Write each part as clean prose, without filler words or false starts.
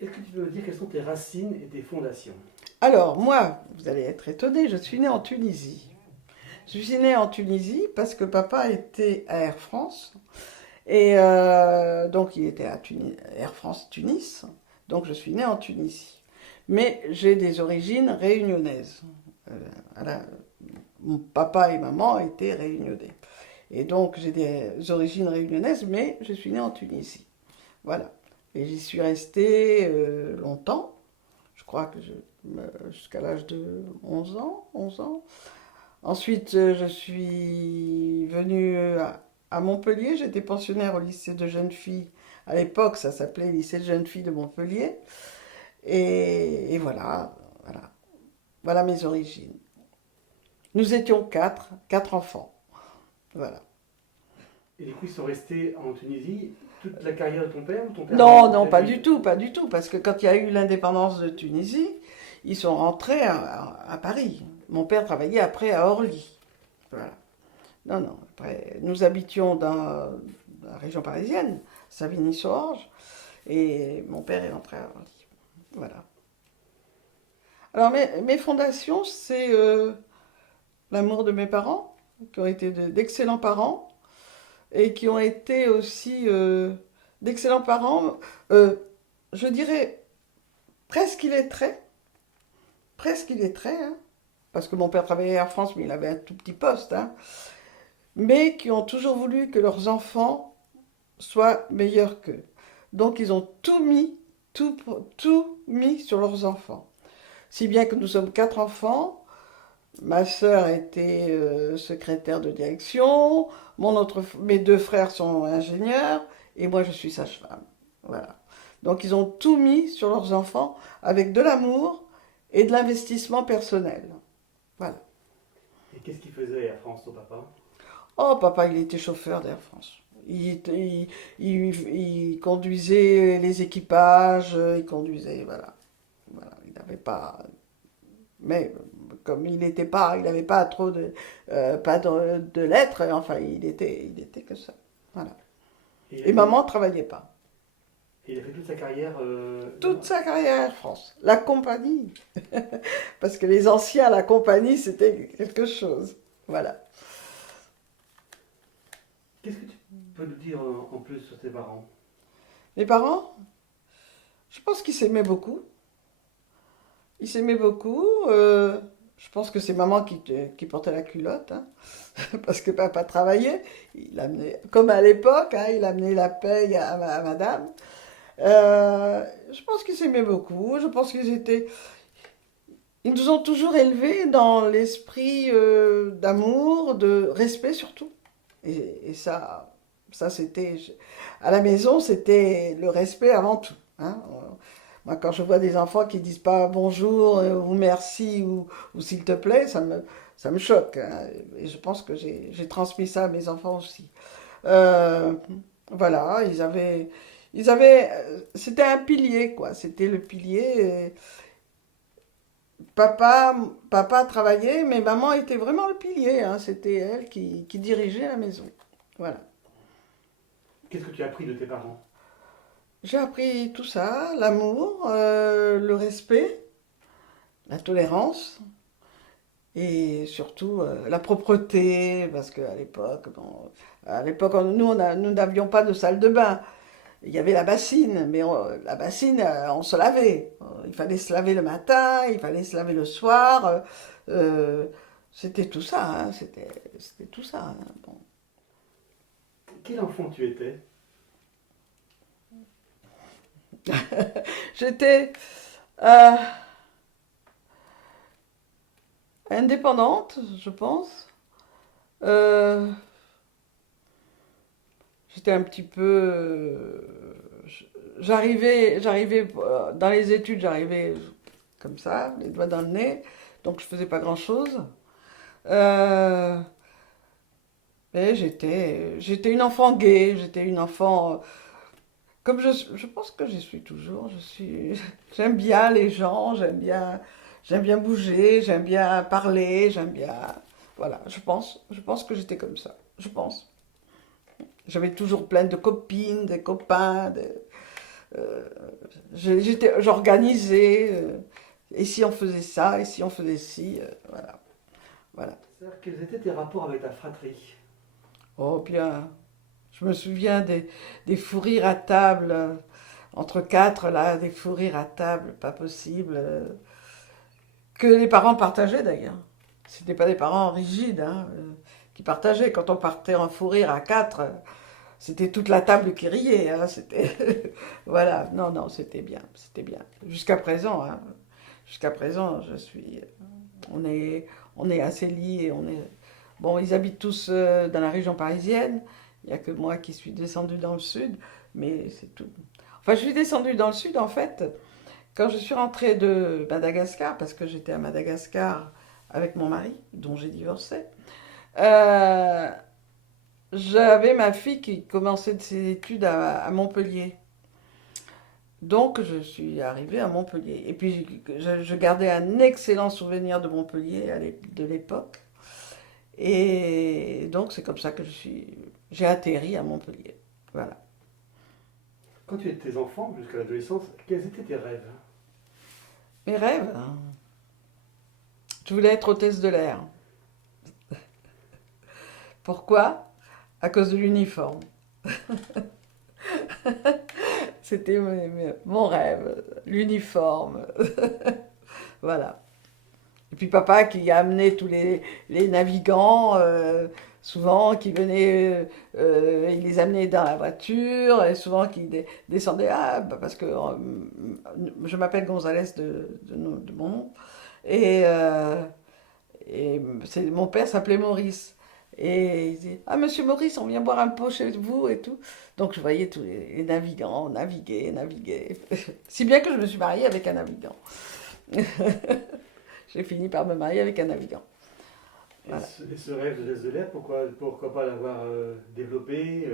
Est-ce que tu peux me dire quelles sont tes racines et tes fondations? Alors, moi, vous allez être étonné, je suis née en Tunisie. Je suis née en Tunisie parce que papa était à Air France. Et donc, il était à Air France Tunis. Donc, je suis née en Tunisie. Mais j'ai des origines réunionnaises. Euh, voilà. Mon papa et maman étaient réunionnais. Et donc, j'ai des origines réunionnaises, mais je suis née en Tunisie. Voilà. Et j'y suis restée longtemps. Je crois que jusqu'à l'âge de 11 ans, 11 ans. Ensuite, je suis venue à Montpellier. J'étais pensionnaire au lycée de jeunes filles. À l'époque, ça s'appelait lycée de jeunes filles de Montpellier. Et voilà, voilà, voilà mes origines. Nous étions quatre enfants. Voilà. Et du coup, ils sont restés en Tunisie toute la carrière de ton père ou ton père Non, non, a pas dû... du tout, pas du tout, parce que quand il y a eu l'indépendance de Tunisie, ils sont rentrés à Paris. Mon père travaillait après à Orly. Voilà. Non, non. Après, nous habitions dans la région parisienne, Savigny-sur-Orge, et mon père est rentré à Orly. Voilà. Alors, mes fondations, c'est l'amour de mes parents, qui ont été d'excellents parents, et qui ont été aussi d'excellents parents, euh, je dirais presque illettrés, presque illettrés, hein, parce que mon père travaillait à Air France, mais il avait un tout petit poste, hein, mais qui ont toujours voulu que leurs enfants soient meilleurs qu'eux. Donc ils ont tout mis, tout mis sur leurs enfants. Si bien que nous sommes quatre enfants. Ma sœur était secrétaire de direction, mes deux frères sont ingénieurs, et moi je suis sage-femme. Voilà. Donc ils ont tout mis sur leurs enfants avec de l'amour et de l'investissement personnel. Voilà. Et qu'est-ce qu'il faisait Air France, ton papa? Oh, papa, il était chauffeur d'Air France. Il conduisait les équipages, il conduisait, voilà. Voilà. Il n'avait pas. Mais comme il n'avait pas trop pas de lettres, enfin, il était que ça. Voilà. Et Et maman travaillait pas. il a fait toute sa carrière Toute sa carrière à Air France. La compagnie. Parce que les anciens, la compagnie, c'était quelque chose. Voilà. Qu'est-ce que tu peux nous dire en plus sur tes parents? Mes parents, je pense qu'ils s'aimaient beaucoup. Ils s'aimaient beaucoup. Je pense que c'est maman qui portait la culotte, hein. Parce que papa travaillait. Il amenait, comme à l'époque, hein, il amenait la paye à madame. Je pense qu'ils s'aimaient beaucoup. Je pense qu'ils étaient. Ils nous ont toujours élevés dans l'esprit d'amour, de respect surtout. Et ça c'était. À la maison, c'était le respect avant tout, hein. Moi, quand je vois des enfants qui disent pas bonjour ou merci ou s'il te plaît, ça me choque, hein. Et je pense que j'ai transmis ça à mes enfants aussi. Euh, voilà, c'était un pilier, quoi. C'était le pilier. Papa travaillait, mais maman était vraiment le pilier, hein. C'était elle qui dirigeait la maison. Voilà. Qu'est-ce que tu as appris de tes parents? J'ai appris tout ça, l'amour, le respect, la tolérance et surtout la propreté, parce qu'à l'époque, bon, nous n'avions pas de salle de bain. Il y avait la bassine, mais la bassine, on se lavait. Il fallait se laver le matin, il fallait se laver le soir. Euh, c'était tout ça, hein, c'était tout ça, hein. Bon. Quel enfant tu étais? J'étais euh, indépendante, je pense. Euh, J'étais un petit peu. J'arrivais dans les études, j'arrivais comme ça, les doigts dans le nez, donc je faisais pas grand-chose. Euh, mais j'étais une enfant gaie, j'étais une enfant. Comme je pense que j'y suis toujours. J'aime bien les gens, j'aime bien bouger, j'aime bien parler, j'aime bien. Voilà, je pense que j'étais comme ça. Je pense. J'avais toujours plein de copines, de copains. J'organisais, et si on faisait ça, et si on faisait ci, voilà. Voilà. C'est-à-dire, quels étaient tes rapports avec ta fratrie? Oh bien, je me souviens des fous rires à table, entre quatre, là, des fous rires à table, pas possible, que les parents partageaient d'ailleurs. C'était pas des parents rigides, hein, qui partageaient. Quand on partait en fou rire à quatre, c'était toute la table qui riait, hein, c'était... Voilà, non, non, c'était bien, c'était bien. Jusqu'à présent, hein, jusqu'à présent, on est, on est assez liés, on est... Bon, ils habitent tous dans la région parisienne, il n'y a que moi qui suis descendue dans le sud, mais c'est tout. Enfin, je suis descendue dans le sud, en fait, quand je suis rentrée de Madagascar, parce que j'étais à Madagascar avec mon mari, dont j'ai divorcé. euh, J'avais ma fille qui commençait ses études à Montpellier. Donc, je suis arrivée à Montpellier. Et puis, je gardais un excellent souvenir de Montpellier de l'époque. Et donc, c'est comme ça que j'ai atterri à Montpellier. Voilà. Quand tu étais enfant, jusqu'à l'adolescence, quels étaient tes rêves? Mes rêves, hein. Je voulais être hôtesse de l'air. Pourquoi? À cause de l'uniforme. C'était mon rêve, l'uniforme. Voilà. Et puis papa qui a amené tous les navigants, souvent qui venaient, il les amenait dans la voiture, et souvent qui descendaient, ah, bah, parce que je m'appelle Gonzalez de mon nom, et, mon père s'appelait Maurice. Et il disait, ah monsieur Maurice, on vient boire un pot chez vous et tout. Donc je voyais tous les navigants naviguer, naviguer. Si bien que je me suis mariée avec un navigant. J'ai fini par me marier avec un navigant. Voilà. Et ce rêve de laisse de l'air, pourquoi pas l'avoir développé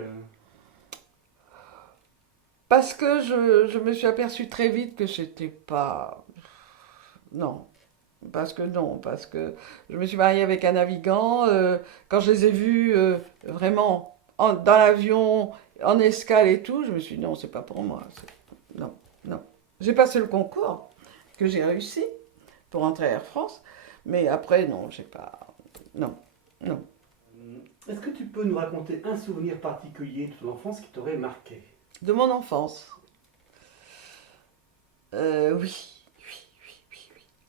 Parce que je me suis aperçue très vite que c'était pas... Non. Parce que je me suis mariée avec un navigant. Quand je les ai vus vraiment dans l'avion, en escale et tout, je me suis dit non, c'est pas pour moi. Non, non. J'ai passé le concours que j'ai réussi pour entrer à Air France, mais après, non, j'ai pas... Non, non. Est-ce que tu peux nous raconter un souvenir particulier de ton enfance qui t'aurait marqué? De mon enfance. Oui, oui.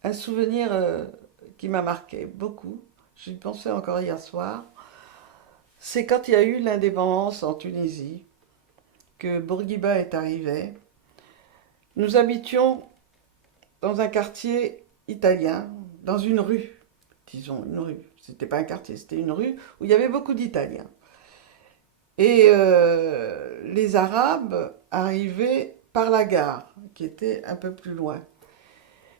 Un souvenir qui m'a marqué beaucoup, j'y pensais encore hier soir, c'est quand il y a eu l'indépendance en Tunisie, que Bourguiba est arrivé. Nous habitions dans un quartier italien, dans une rue, disons une rue. C'était pas un quartier, c'était une rue où il y avait beaucoup d'Italiens. Et les Arabes arrivaient par la gare, qui était un peu plus loin.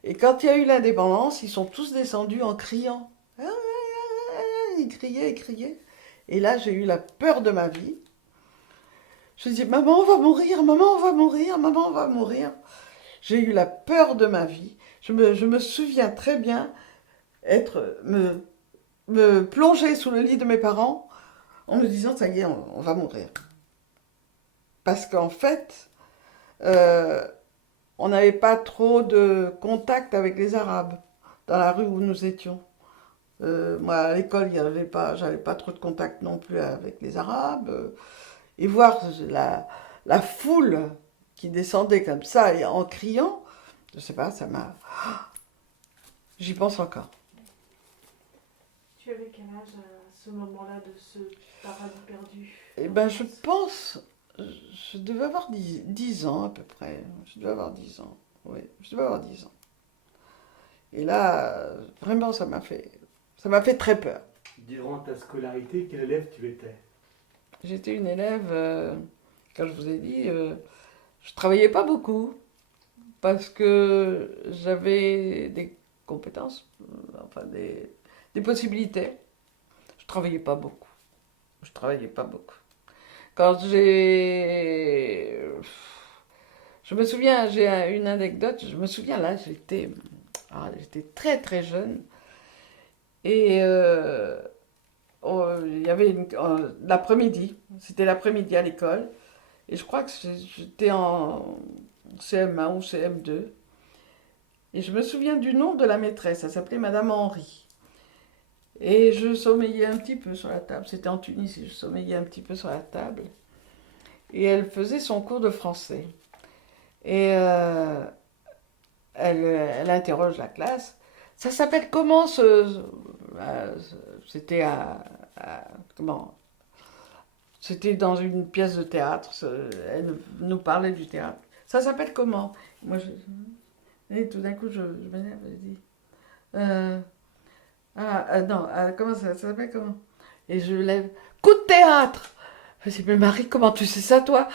Et quand il y a eu l'indépendance, ils sont tous descendus en criant. Ah, ah, ah, ah, ils criaient, ils criaient. Et là, j'ai eu la peur de ma vie. Je dis, maman, on va mourir, maman, on va mourir, maman, on va mourir. J'ai eu la peur de ma vie. Je me souviens très bien me plonger sous le lit de mes parents en me disant, ça y est, on va mourir. Parce qu'en fait, euh, on n'avait pas trop de contact avec les Arabes dans la rue où nous étions. Moi, à l'école, j'avais pas trop de contact non plus avec les Arabes. Et voir la foule qui descendait comme ça et en criant, je sais pas, ça m'a... J'y pense encore. Tu avais quel âge à ce moment-là de ce paradis perdu? Eh ben, je pense, je devais avoir 10 ans à peu près. Je devais avoir 10 ans. Oui, je devais avoir 10 ans. Et là, vraiment, ça m'a fait très peur. Durant ta scolarité, quel élève tu étais? J'étais une élève, comme je vous ai dit, je travaillais pas beaucoup parce que j'avais des compétences, enfin des possibilités. Je travaillais pas beaucoup. Je travaillais pas beaucoup. Quand je me souviens, j'ai une anecdote, je me souviens là, j'étais très très jeune et il y avait l'après-midi, c'était l'après-midi à l'école, Et je crois que j'étais en CM1 ou CM2. Et je me souviens du nom de la maîtresse. Elle s'appelait Madame Henry. Et je sommeillais un petit peu sur la table. C'était en Tunisie. Je sommeillais un petit peu sur la table. Et elle faisait son cours de français. Et elle interroge la classe. Ça s'appelle comment c'était comment? C'était dans une pièce de théâtre. Elle nous parlait du théâtre. Ça s'appelle comment? Moi, et tout d'un coup, je m'énerve. Je dis euh, non, comment ça s'appelle comment? Et je lève. Coup de théâtre! Je dis, mais Marie, comment tu sais ça, toi?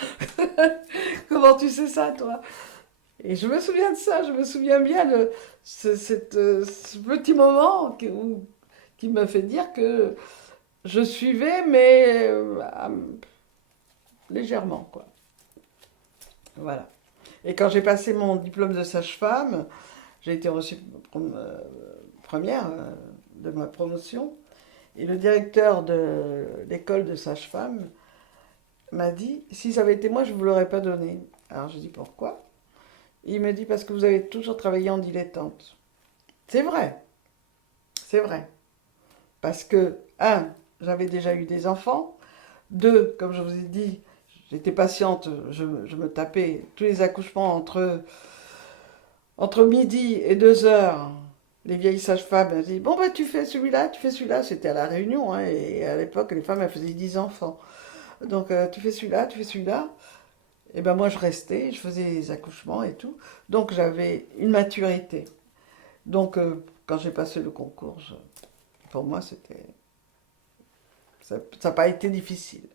Comment tu sais ça, toi? Et je me souviens de ça, je me souviens bien de ce petit moment qui me fait dire que je suivais, mais légèrement, quoi. Voilà. Et quand j'ai passé mon diplôme de sage-femme, j'ai été reçue première de ma promotion. Et le directeur de l'école de sage-femme m'a dit, si ça avait été moi, je ne vous l'aurais pas donné. Alors j'ai dit, pourquoi? Il me dit, parce que vous avez toujours travaillé en dilettante. C'est vrai, c'est vrai. Parce que, un, j'avais déjà eu des enfants. Deux, comme je vous ai dit, j'étais patiente, je me tapais tous les accouchements entre midi et 2 heures. Les vieilles sages-femmes, elles disaient, bon, bah, tu fais celui-là, tu fais celui-là. C'était à La Réunion, hein, et à l'époque, les femmes, elles faisaient 10 enfants. Donc, tu fais celui-là, tu fais celui-là. Et ben moi, je restais, je faisais les accouchements et tout. Donc, j'avais une maturité. Donc, quand j'ai passé le concours, pour moi, ça n'a pas été difficile.